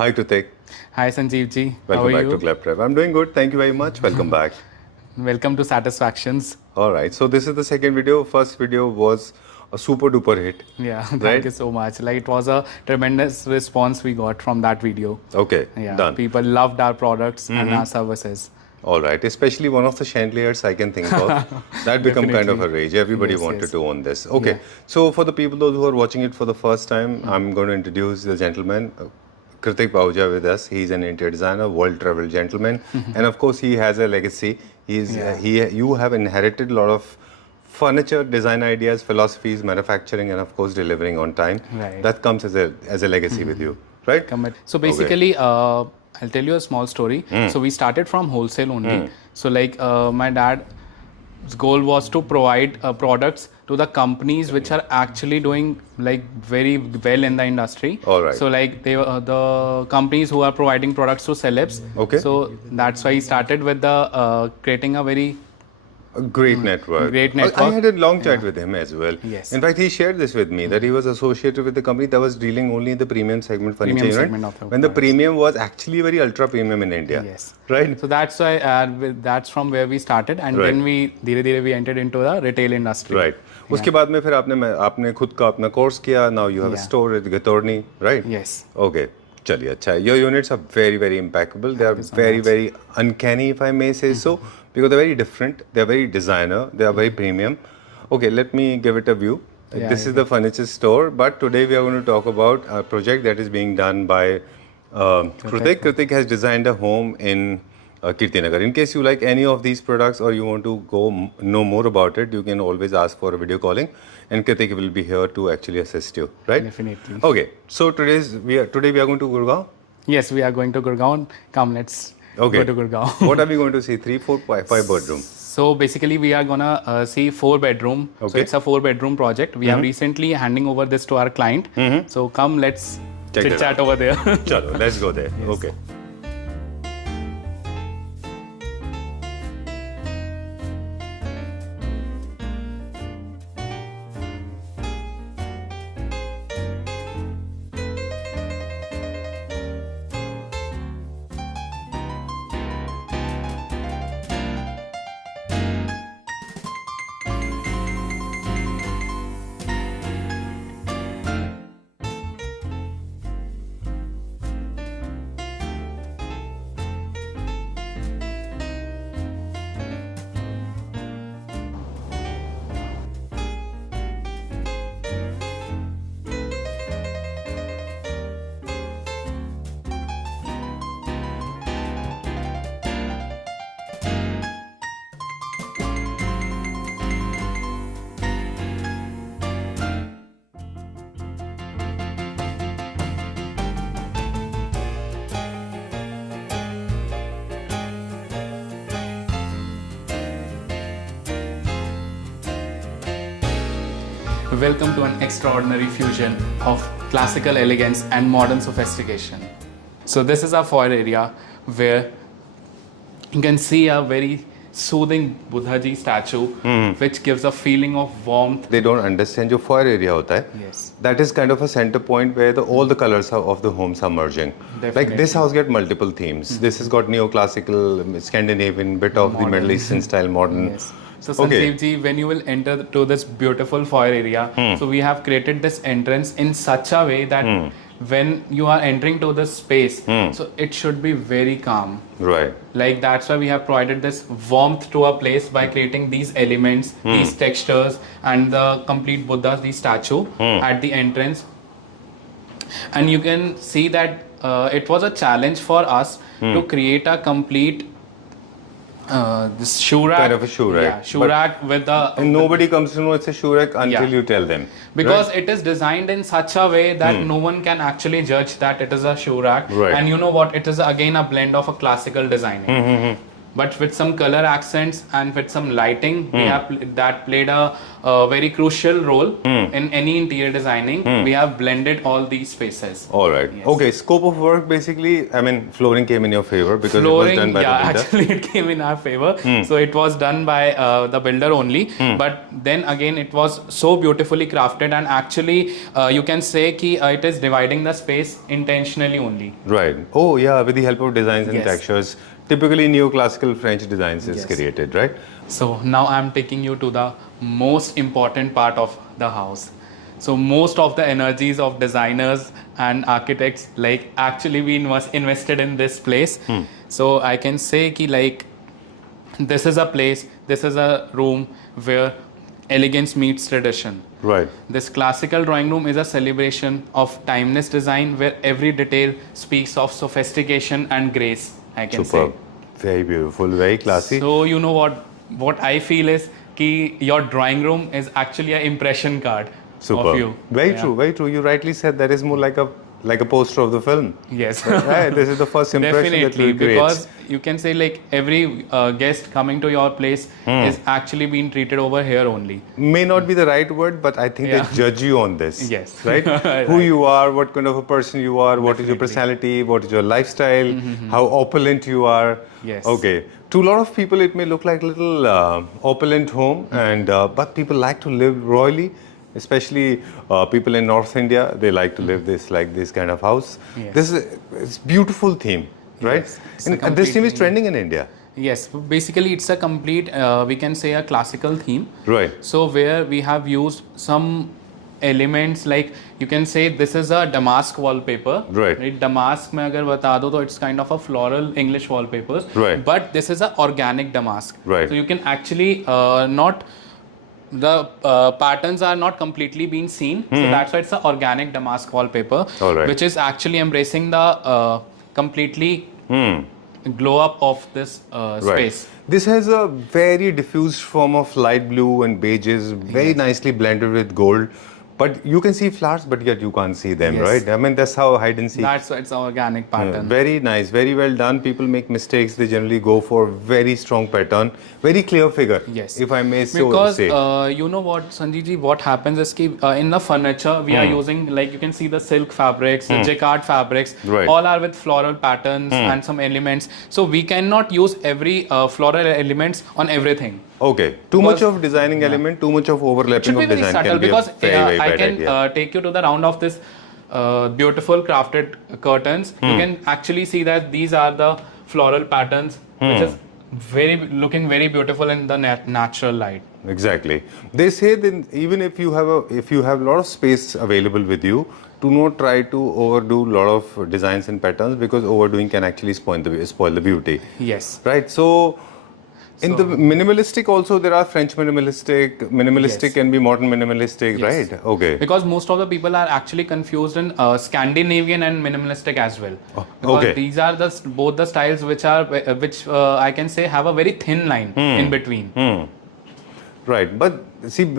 Hi Kritik. Hi Sanjeev ji. Welcome How are back you? to Claptrap. I'm doing good. Thank you very much. Welcome back. Welcome to Satisfactions. All right. So this is the second video. First video was a super duper hit. Yeah, thank right? you so much. Like it was a tremendous response we got from that video. Okay. Yeah, Done. people loved our products and our services. All right. Especially one of the chandeliers I can think of. That become kind of a rage. Everybody Yes, wanted yes. to own this. Okay. Yeah. So for the people those who are watching it for the first time, I'm going to introduce the gentleman. Kritik Pahuja with us. He's an interior designer, world travel gentleman, and of course he has a legacy. You have inherited a lot of furniture design ideas, philosophies, manufacturing, and of course delivering on time. Right. That comes as a legacy with you, right? So basically, I'll tell you a small story. So we started from wholesale only. So like my dad's goal was to provide products to the companies which are actually doing like very well in the industry. All right. So like they the companies who are providing products to celebs. Okay. So that's why he started with the creating a very A great network. Great network. I had a long chat with him as well. Yes. In fact, he shared this with me that he was associated with the company that was dealing only in the premium segment furniture Premium unit, segment of the when the products. premium was actually very ultra premium in India. Yes. Right. So that's why that's from where we started, and Right. then we धीरे-धीरे we entered into the retail industry. Right. उसके बाद में फिर आपने खुद का अपना course किया. Now you have a Yeah. store at Gatorni, right? Yes. Okay. चलिए अच्छा है. Your units are very impeccable. They are you so very uncanny, if I may say so, because they're very different. They're very designer. They are very premium. Okay, let me give it a view. Yeah, This is the furniture store, but today we are going to talk about a project that is being done by Kritik. Kritik has designed a home in Kirtinagar. In case you like any of these products or you want to know more about it, you can always ask for a video calling, and Kritik will be here to actually assist you. Right? Definitely. Okay. So today we are going to Gurgaon. Yes, we are going to Gurgaon. Come, let's Okay. go to Gurgaon. What are we going to see? 3, 4, 5 bedroom. So basically, we are gonna see 4 bedroom. So Okay. it's a 4 bedroom project. We have recently handing over this to our client. So come, let's Check chit it chat over there. Chalo, let's go there. Okay. Welcome to an extraordinary fusion of classical elegance and modern sophistication. So this is our foyer area where you can see a very soothing Buddhaji statue, which gives a feeling of warmth. They don't understand जो foyer area होता है. Yes. That is kind of a center point where all the colors of the homes are merging. Like this house get multiple themes. This has got neoclassical, Scandinavian, bit of the Middle Eastern style, modern. Yes. So Sanjeev ji, when you will enter to this beautiful foyer area, so we have created this entrance in such a way that when you are entering to this space, so it should be very calm. Right. Like that's why we have provided this warmth to a place by creating these elements, these textures, and the complete Buddha, the statue at the entrance. And you can see that it was a challenge for us to create a complete this shoe rack. Kind of a shoe rack. Yeah, shoe rack with the... And nobody comes to know it's a shoe rack until you tell them. Because it is designed in such a way that no one can actually judge that it is a shoe rack. Right. And you know what? It is again a blend of a classical designing. but with some color accents and with some lighting, we have that played a very crucial role in any interior designing. We have blended all these spaces. All right. Yes. Okay. Scope of work, basically, I mean, flooring came in your favor because Flooring, it was done by the builder. actually it came in our favor. So it was done by the builder only. But then again, it was so beautifully crafted, and actually you can say ki it is dividing the space intentionally only. Right. Oh, yeah. With the help of designs and Yes. textures, typically neoclassical French designs is Yes. created, right? So now I'm taking you to the most important part of the house. So most of the energies of designers and architects like actually we invested in this place. So I can say ki like this is a place, this is a room where elegance meets tradition. Right. This classical drawing room is a celebration of timeless design where every detail speaks of sophistication and grace, I can Superb. say. Very beautiful, very classy. So you know what I feel is ki your drawing room is actually an impression card of you. Very Yeah. true, very true. You rightly said that is more like a poster of the film. Yes. Right, this is the first impression that Definitely, we create. because you can say like every guest coming to your place is actually being treated over here only. May not be the right word, but I think Yeah. they judge you on this. Yes. Right? Right. Who you are, what kind of a person you are, what is your personality, what is your lifestyle, how opulent you are. Yes. Okay. To a lot of people, it may look like a little opulent home, and but people like to live royally. Especially people in North India, they like to live this kind of house. Yes. This is it's beautiful theme, right? Yes, it's a And this theme is completely- trending in India, Yes, basically it's a complete, we can say a classical theme. right? So where we have used some elements like you can say this is a damask wallpaper. Right. Damask mein agar bata do to it's kind of a floral English wallpapers. Right. But this is a organic damask. Right. So you can actually not the patterns are not completely being seen. So that's why it's an organic damask wallpaper, All right. which is actually embracing the completely glow up of this space. This has a very diffused form of light blue and beiges, very nicely blended with gold. But you can see flowers, but yet you can't see them, Yes. right? I mean, that's how hide and seek. That's why it's an organic pattern. Very nice, very well done. People make mistakes. They generally go for very strong pattern, very clear figure. Yes. If I may so Because say. you know what, Sanjeev ji, what happens is ki, in the furniture we are using, like you can see the silk fabrics, the jacquard fabrics, Right. all are with floral patterns and some elements. So we cannot use every floral elements on everything. Okay, too much Because- of designing element, too much of It overlapping should be of very design subtle can be because a very I bad can idea. take you to the round of this beautiful crafted curtains. You can actually see that these are the floral patterns, which is looking very beautiful in the natural light. Exactly. They say that even if you have a lot of space available with you, do not try to overdo a lot of designs and patterns because overdoing can actually spoil the beauty. Yes. Right. So in the minimalistic also there are French minimalistic. Minimalistic Yes. can be modern minimalistic, Yes. right? Okay. Because most of the people are actually confused in Scandinavian and minimalistic as well. Because okay. these are both the styles which I can say have a very thin line in between. Right. But see,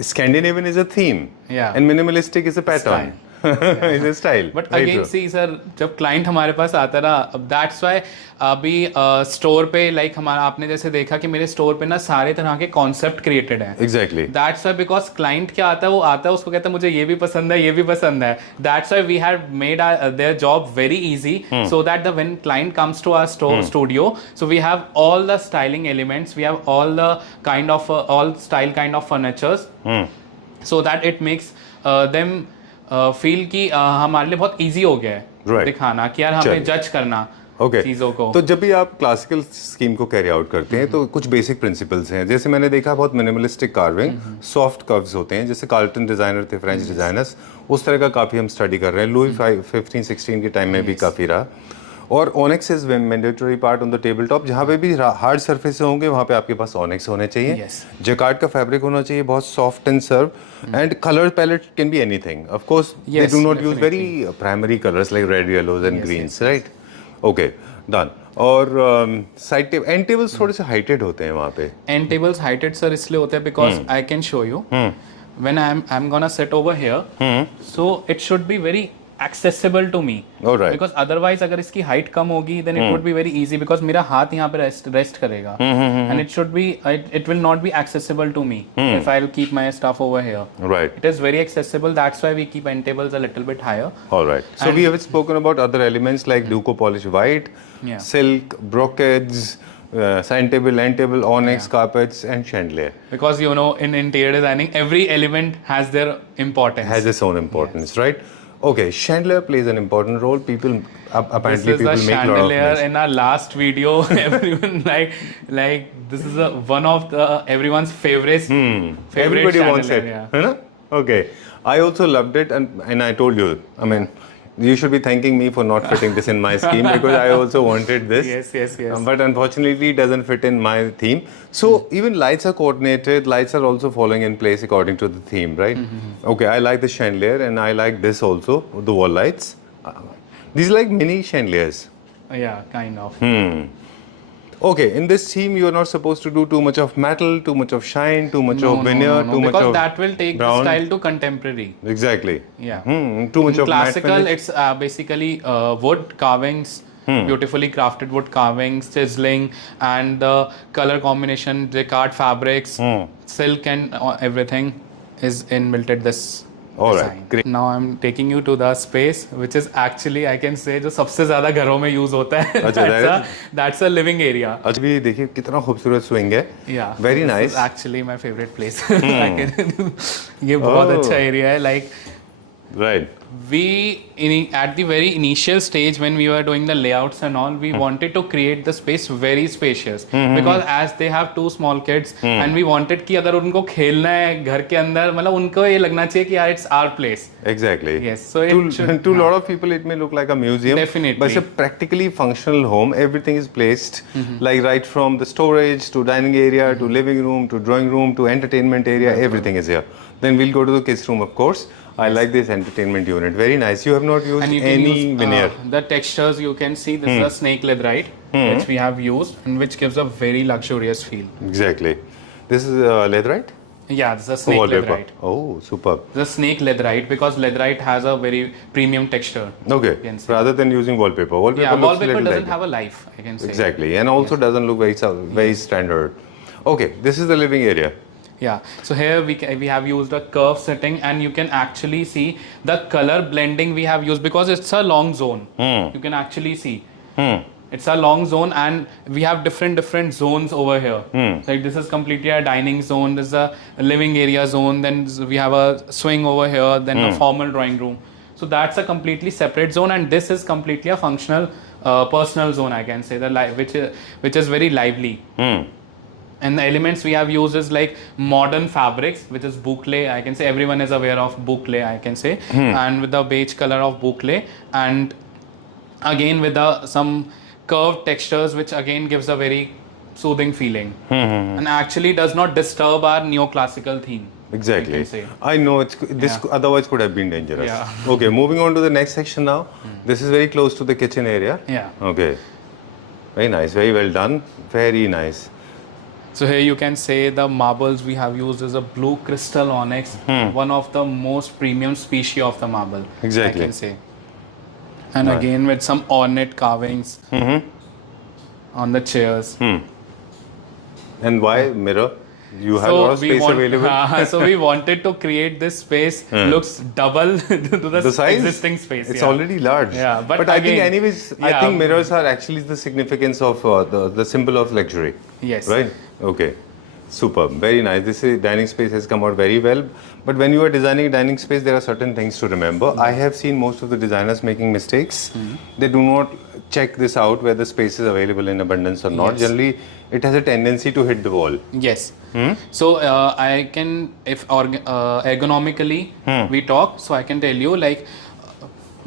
Scandinavian is a theme. Yeah. And minimalistic is a pattern. It's a style. But Very again, true. see sir, जब client हमारे पास आता है ना, that's why अभी store पे like हमारा आपने जैसे देखा कि मेरे store पे ना सारे तरह के concept created हैं. Exactly. That's why because client क्या आता है, वो आता है उसको कहता है मुझे ये भी पसंद है, ये भी पसंद है. That's why we had made their job very easy so that when client comes to our studio, so we have all the styling elements, we have all the kind of all style kind of furnitures, so that it makes them feel कि हमारे लिए बहुत easy हो गया है Right. दिखाना कि यार हमें जज करना Okay. चीजों को. तो जब भी आप क्लासिकल स्कीम को कैरी आउट करते हैं तो कुछ बेसिक प्रिंसिपल्स हैं. जैसे मैंने देखा बहुत मिनिमलिस्टिक कार्विंग, सॉफ्ट कर्व्स होते हैं, जैसे कार्ल्टन डिजाइनर थे फ्रेंच डिजाइनर्स, उस तरह का काफ़ी हम स्टडी कर रहे हैं. लुई 15-16 के टाइम में भी काफ़ी रहा. और onyx is mandatory part on the table top. जहाँ पे भी हार्ड सरफेस होंगे वहाँ पे आपके पास ऑनिक्स होने चाहिए. Yes. जैकार्ड का फैब्रिक होना चाहिए, बहुत soft and serve. And colour palette can be anything. Of course they Yes, do not use definitely. Very primary colours like red, yellows and greens, right? Okay, done. और side table and tables थोड़े से heighted होते हैं वहाँ पे. And tables heighted sir इसलिए होते हैं because I can show you when I am gonna set over here, so it should be very accessible to me. All right. Because otherwise अगर इसकी height कम होगी then it would be very easy because मेरा हाथ यहाँ पे rest करेगा and it should be it will not be accessible to me if I'll keep my stuff over here. Right. It is very accessible. That's why we keep end tables a little bit higher. All right. So we have spoken about other elements like Duco polished white, silk, brocades, side table, end table, onyx, carpets, and chandelier. Because you know, in interior designing, every element has their importance. Has its own importance, right? Okay, chandelier plays an important role. People apparently people make a lot of chandelier noise. in our last video. Everyone like this is one of the everyone's favorite. Favorite Everybody wants it. Yeah. Huh? Okay, I also loved it, and I told you. I mean, you should be thanking me for not fitting this in my scheme because I also wanted this. Yes. But unfortunately, it doesn't fit in my theme. So even lights are coordinated. Lights are also falling in place according to the theme, right? Okay, I like the chandelier, and I like this also, the wall lights. These are like mini chandeliers. Yeah, kind of. Okay, in this theme, you are not supposed to do too much of metal, too much of shine, too much of veneer, too much because of that will take brown. the style to contemporary. Exactly. Yeah. Too much In of matte classical, finish. it's basically wood carvings, beautifully crafted wood carvings, chiseling, and the color combination, jacquard fabrics, silk, and everything is inbuilt at this. All right, design. great. Now I'm taking you to the space, which is actually I can say जो सबसे ज़्यादा घरों में use होता है. अच्छा, That's a living area. अच्छा भी देखिए कितना खूबसूरत swing है. Yeah. Very this nice. is actually my favorite place. ये बहुत अच्छा area है. Like Right. at the very initial stage when we were doing the layouts and all, we wanted to create the space very spacious because as they have two small kids and we wanted कि अगर उनको खेलना है घर के अंदर मतलब उनको ये लगना चाहिए कि यार it's our place. Exactly. Yes. So it should, to a lot of people it may look like a museum. Definitely. But it's a practically functional home. Everything is placed like right from the storage to dining area to living room to drawing room to entertainment area. Everything is here. Then we'll go to the kids room, of course. I like this entertainment unit. Very nice. You have not used and you any can use, veneer. The textures you can see, this is a snake leatherite which we have used and which gives a very luxurious feel. Exactly. This is leatherite? Yeah, this is a snake Wallpaper. leatherite. Oh, superb. The snake leatherite because leatherite has a very premium texture. Okay. Rather than using wallpaper. Wallpaper yeah, looks wallpaper little doesn't like have a life, I can say. Exactly. And also doesn't look very standard. Okay, this is the living area. Yeah, so here we have used a curve setting and you can actually see the color blending we have used because it's a long zone. You can actually see. It's a long zone and we have different zones over here. Like this is completely a dining zone, this is a living area zone, then we have a swing over here, then a formal drawing room. So that's a completely separate zone and this is completely a functional personal zone, I can say, which is very lively. And the elements we have used is like modern fabrics, which is boucle. I can say everyone is aware of boucle, I can say. And with the beige color of boucle. And again with some curved textures, which again gives a very soothing feeling. And actually does not disturb our neoclassical theme. Exactly. I know this otherwise could have been dangerous. Yeah. Okay, moving on to the next section now. This is very close to the kitchen area. Yeah. Okay. Very nice. Very well done. Very nice. So here you can say the marbles we have used is a blue crystal onyx, one of the most premium species of the marble. Exactly. I can say. And again with some ornate carvings on the chairs. And why mirror? You have a lot of space available. So we wanted to create this space looks double to the size? Existing space. It's already large. Yeah, but I again, think anyways, I think mirrors are actually the significance of the symbol of luxury. Yes. Right? Okay. Superb. Very nice. This dining space has come out very well. But when you are designing a dining space, there are certain things to remember. I have seen most of the designers making mistakes. They do not check this out whether space is available in abundance or not. Yes. Generally, it has a tendency to hit the wall. Yes. So I can, if ergonomically we talk, so I can tell you like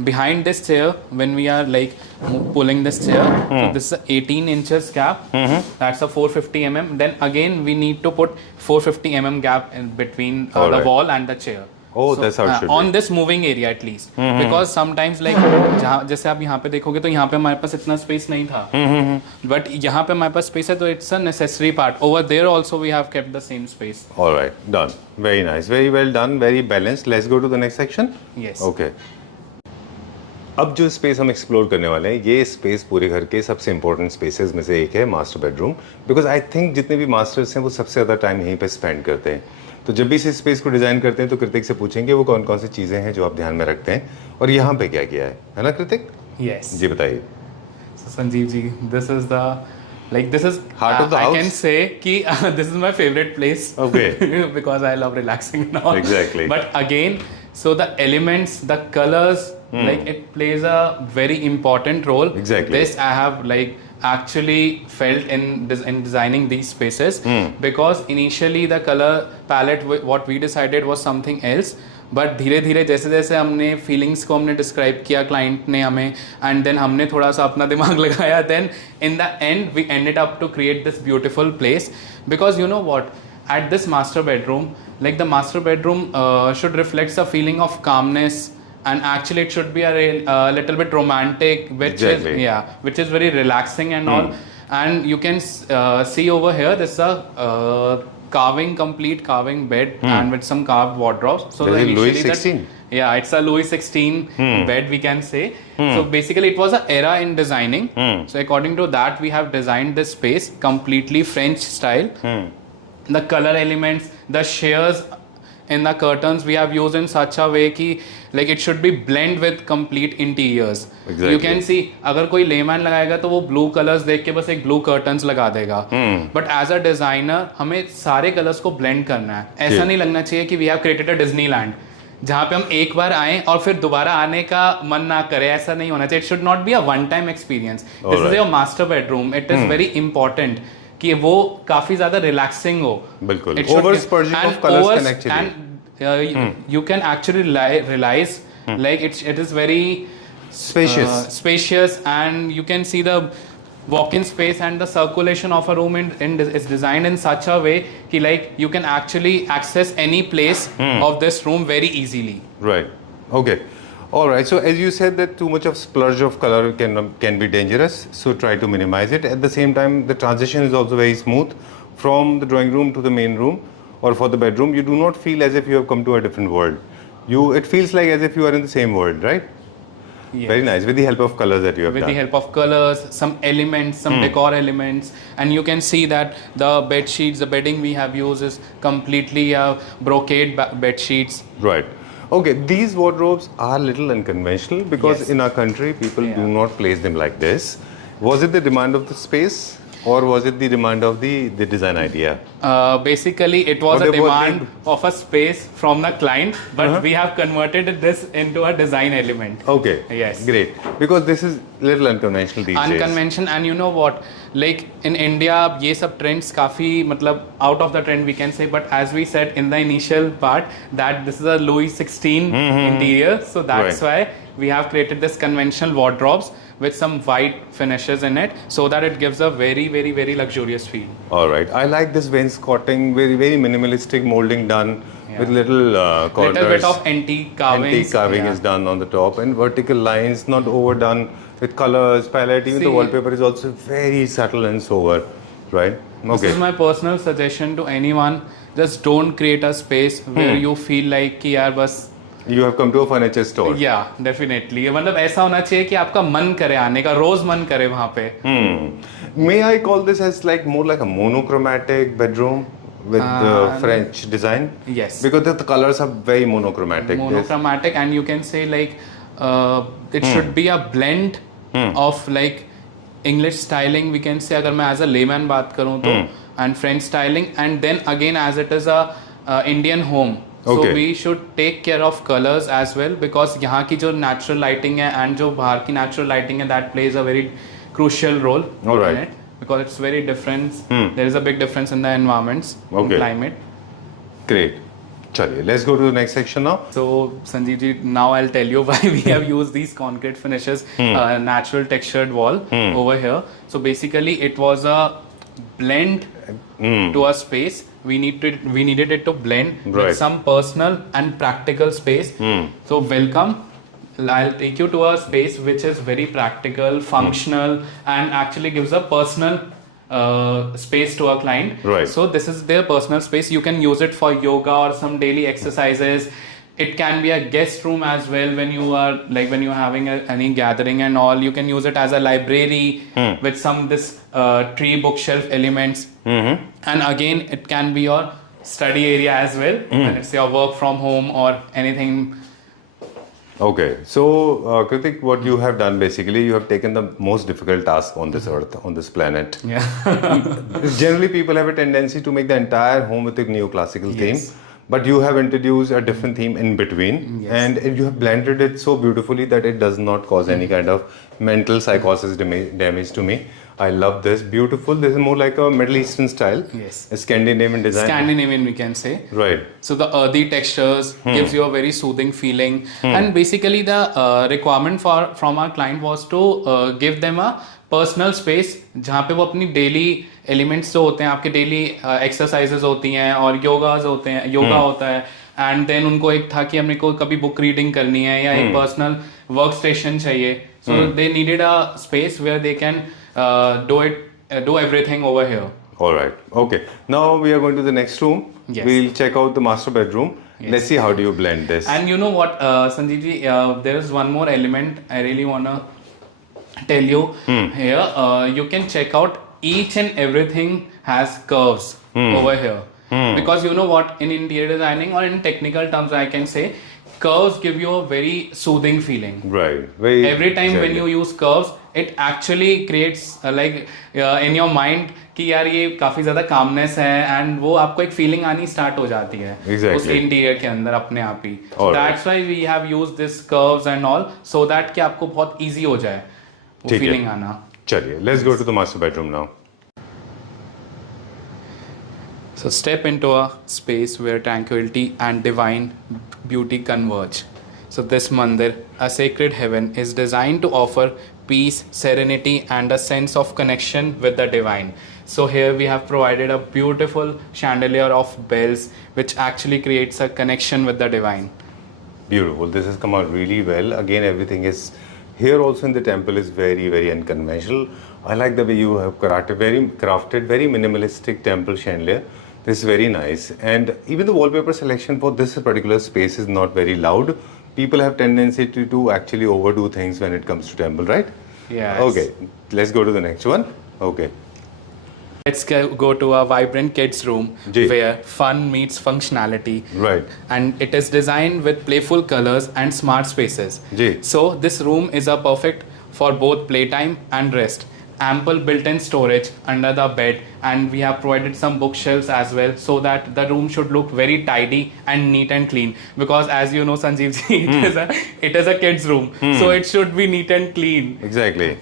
behind this chair when we are like pulling this chair, so this is a 18 inches gap. That's a 450 mm. Then again we need to put 450 mm gap in between the wall and the chair. Oh, so, that's how it should on be. this moving area at least, because sometimes like जैसे आप यहाँ पे देखोगे तो यहाँ पे हमारे पास इतना space नहीं था, but यहाँ पे हमारे पास space है तो it's a necessary part. Over there also we have kept the same space. All right, done. Very nice, very well done, very balanced. Let's go to the next section. Yes. Okay. अब जो space हम explore करने वाले हैं, ये space पूरे घर के सबसे इंपॉर्टेंट स्पेसेस में से एक है, master bedroom. Because I think जितने भी मास्टर्स हैं वो सबसे ज़्यादा टाइम यहीं पे स्पेंड करते हैं। तो जब भी इस स्पेस को डिज़ाइन करते हैं तो कृतिक से पूछेंगे वो कौन कौन सी चीज़ें हैं जो आप ध्यान में रखते हैं और यहाँ पे क्या किया है ना कृतिक? Yes. जी बताइए। So Sanjeev ji, this is the this is Heart of the I house? can say ki this is my favorite place. Okay. Because I love relaxing and all. Exactly. But again, so the elements, the colors, like it plays a very important role. Exactly. This I have actually felt in designing these spaces because initially the color palette what we decided was something else. But धीरे धीरे जैसे जैसे हमने feelings को हमने describe किया client ने हमें एंड देन हमने थोड़ा सा अपना दिमाग लगाया then in the end we ended up to create this beautiful place because you know what at this master bedroom, like the master bedroom should reflect the feeling of calmness, and actually it should be a little bit romantic, which which is very relaxing and all. And you can see over here this is a complete carving bed and with some carved wardrobes. So Louis 16. It's a Louis 16 bed, we can say. So basically it was an era in designing. So according to that we have designed this space completely French style. The color elements, the shears in the curtains we have used in such a way ki like it should be blend with complete interiors. Exactly. You can see अगर कोई layman लगाएगा तो वो blue colors देख के बस एक blue curtains लगा देगा. But as a designer हमें सारे colors को blend करना है. ऐसा नहीं लगना चाहिए कि we have created a Disneyland जहाँ पे हम एक बार आएं और फिर दोबारा आने का मन ना करे. ऐसा नहीं होना चाहिए. It should not be a one time experience. This is your master bedroom. It is very important कि वो काफी ज्यादा रिलैक्सिंग हो. बिल्कुल. Oversplurging of colors can actually. And you can actually realize like it is very spacious, and you can see the walk-in space and the circulation of a room is designed in such a way कि like you can actually access any place of this room very easily. Right. Okay. All right. So as you said that too much of splurge of color can be dangerous. So try to minimize it. At the same time, the transition is also very smooth from the drawing room to the main room or for the bedroom. You do not feel as if you have come to a different world. It feels like as if you are in the same world, right? Yes. Very nice. With the help of colors that you have done. With the help of colors, some elements, some decor elements, and you can see that the bed sheets, the bedding we have used is completely brocade bed sheets. Right. Okay, these wardrobes are a little unconventional because in our country people do not place them like this. Was it the demand of the space or was it the demand of the design idea? Basically it was a demand of a space from the client, but we have converted this into a design element. Okay. Yes. Great. Because this is a little unconventional these days. Unconventional, and you know what? Like in India, ये सब trends काफी मतलब out of the trend we can say, but as we said in the initial part that this is a Louis 16 interior, so that's why we have created this conventional wardrobes with some white finishes in it, so that it gives a very, very, very luxurious feel. All right, I like this wainscoting, very, very minimalistic molding done with little corners. Little bit of antique carving. Antique carving is done on the top, and vertical lines, not overdone with colors, palette. Even the wallpaper is also very subtle and sober, right? Okay. This is my personal suggestion to anyone: just don't create a space where you feel like कि यार बस You have come to a furniture store. Yeah, definitely. मतलब ऐसा होना चाहिए कि आपका मन करे आने का, रोज मन करे वहाँ पे. May I call this as like more like a monochromatic bedroom with French design? Yes. Because the colors are very monochromatic. Monochromatic, and you can say like it should be a blend of like English styling. We can say अगर मैं as a layman बात करूँ तो and French styling, and then again as it is a Indian home. So we should take care of colors as well, because यहाँ की जो natural lighting है and जो बाहर की natural lighting है, that plays a very crucial role in it, because it's very different. There is a big difference in the environments, climate. Great. Chaliye, let's go to the next section now. So Sanjeev ji, now I'll tell you why we have used these concrete finishes, natural textured wall over here. So basically it was a blend to a space. We needed it to blend with some personal and practical space. So welcome. I'll take you to a space which is very practical, functional, and actually gives a personal space to a client. Right. So this is their personal space. You can use it for yoga or some daily exercises. It can be a guest room as well when you are when you're having any gathering and all. You can use it as a library with some this tree bookshelf elements. And again, it can be your study area as well when it's your work from home or anything. Okay, so Kritik, what you have done basically, you have taken the most difficult task on this earth, on this planet. Generally, people have a tendency to make the entire home with a neoclassical theme, but you have introduced a different theme in between, and you have blended it so beautifully that it does not cause any kind of mental psychosis damage to me. I love this. Beautiful. This is more like a Middle Eastern style. Yes. A Scandinavian design. Scandinavian, we can say. Right. So the earthy textures gives you a very soothing feeling. And basically the requirement from our client was to give them a personal space जहाँ पे वो अपनी daily elements जो होते हैं, आपके daily exercises होती हैं और yogas होते हैं, yoga होता है, and then उनको एक था कि हमने को कभी book reading करनी है या एक personal workstation चाहिए. So they needed a space where they can do everything over here. All right. Okay. Now we are going to the next room. Yes. We'll check out the master bedroom. Yes. Let's see how do you blend this. And you know what, Sanjeev ji, there is one more element I really wanna tell you here. You can check out each and everything has curves over here. Because you know what, in interior designing or in technical terms, I can say curves give you a very soothing feeling. Right. Very every time exactly. when you use curves, it actually creates in your mind कि यार ये काफी ज्यादा calmness है, and वो आपको एक feeling आनी start हो जाती है उस interior के अंदर अपने आप ही. So that's why we have used this curves and all, so that कि आपको बहुत easy हो जाए वो feeling आना. चलिए, let's go to the master bedroom now. So step into a space where tranquility and divine beauty converge. So this mandir, a sacred heaven, is designed to offer peace, serenity, and a sense of connection with the divine. So here we have provided a beautiful chandelier of bells, which actually creates a connection with the divine. Beautiful. This has come out really well. Again, everything is here also in the temple is very, very unconventional. I like the way you have crafted very minimalistic temple chandelier. This is very nice. And even the wallpaper selection for this particular space is not very loud. People have tendency to actually overdo things when it comes to temple, right? Yes. Okay, let's go to the next one. Okay. Let's go to a vibrant kids room where fun meets functionality. Right. And it is designed with playful colors and smart spaces. So this room is a perfect for both playtime and rest. Ample built-in storage under the bed, and we have provided some bookshelves as well, so that the room should look very tidy and neat and clean. Because as you know, Sanjeev ji, it is a kids room, so it should be neat and clean. Exactly.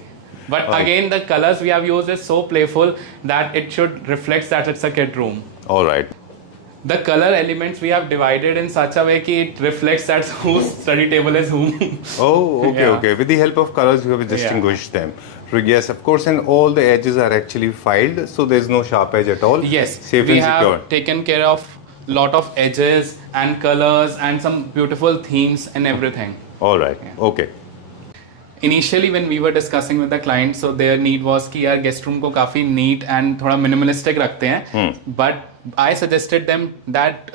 But again, the colors we have used is so playful that it should reflect that it's a kid room. All right. The color elements we have divided in such a way that it reflects that whose study table is whom. Oh, okay, okay. With the help of colors, you have distinguished them. Yes, of course, and all the edges are actually filed, so there's no sharp edge at all. Yes, safe we and secure. have taken care of lot of edges and colors and some beautiful themes and everything. All right. Okay. Initially, when we were discussing with the client, so their need was कि यार guest room को काफी neat and थोड़ा minimalistic रखते हैं. But I suggested them that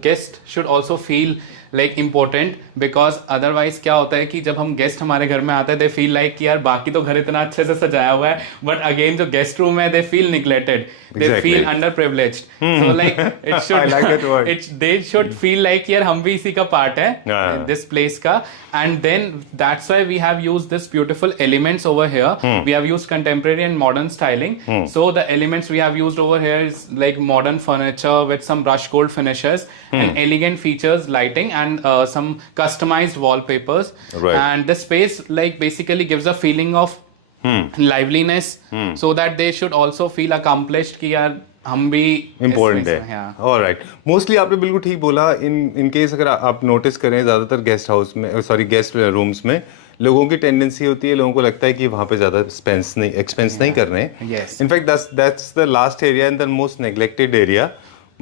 guest should also feel like important, because otherwise क्या होता है कि जब हम guest हमारे घर में आते हैं, they feel like कि यार बाकी तो घर इतना अच्छे से सजाया हुआ है, but again जो guest room है, they feel neglected, they feel underprivileged. So like it should, I like that word. They should feel like यार हम भी इसी का part है this place का, and then that's why we have used this beautiful elements over here. We have used contemporary and modern styling. So the elements we have used over here is like modern furniture with some brushed gold finishes and elegant features, lighting, and some customized wallpapers. Right. And the space like basically gives a feeling of liveliness, so that they should also feel accomplished कि यार हम भी important है. All right. Mostly आपने बिल्कुल ठीक बोला. In case अगर आप notice करें, ज़्यादातर guest house में, guest rooms में लोगों की टेंडेंसी होती है, लोगों को लगता है कि वहाँ पे ज़्यादा एक्सपेंस नहीं कर रहे हैं. In fact, that's the last area and the most neglected area.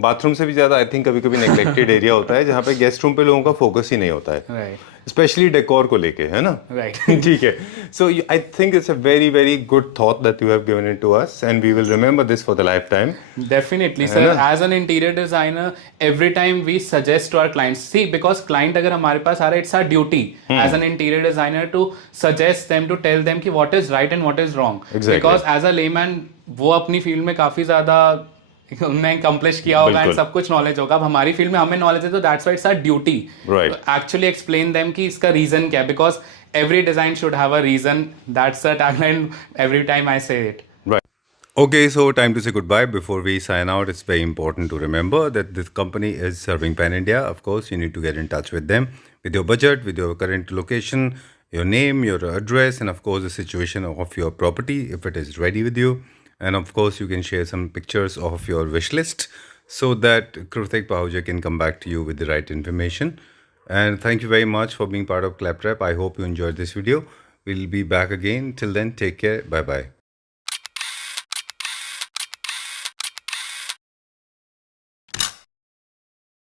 Bathroom से भी ज़्यादा आई थिंक कभी कभी नेग्लेक्टेड एरिया होता है जहाँ पे गेस्ट रूम पे लोगों का फोकस ही नहीं होता है, राइट स्पेशली डेकोर को लेके, है ना? राइट ठीक है. So I think it's a very very good thought that you have given it to us, and we will remember this for the lifetime. Definitely, sir. As an interior designer, every time we suggest to our clients, see, because client अगर हमारे पास आ रहा है, it's our duty as an interior designer to suggest them, to tell them कि what is right and what is wrong. Exactly. Because as a layman, वो अपनी field में काफी ज्यादा उन्हें accomplish किया होगा एंड सब कुछ नॉलेज होगा. अब हमारी फील्ड में हमें नॉलेज है, तो that's why it's our duty. Right. Actually explain them कि इसका रीजन क्या है, because every design should have a reason. That's the tagline every time I say it. Right. Okay, so time to say goodbye. Before we sign out, it's very important to remember that this company is serving Pan India. Of course, you need to get in touch with them with your budget, with your current location, your name, your address, and of course the situation of your property if it is ready with you. And of course, you can share some pictures of your wish list so that Krutik Pahuja can come back to you with the right information. And thank you very much for being part of Claptrap. I hope you enjoyed this video. We'll be back again. Till then, take care. Bye-bye.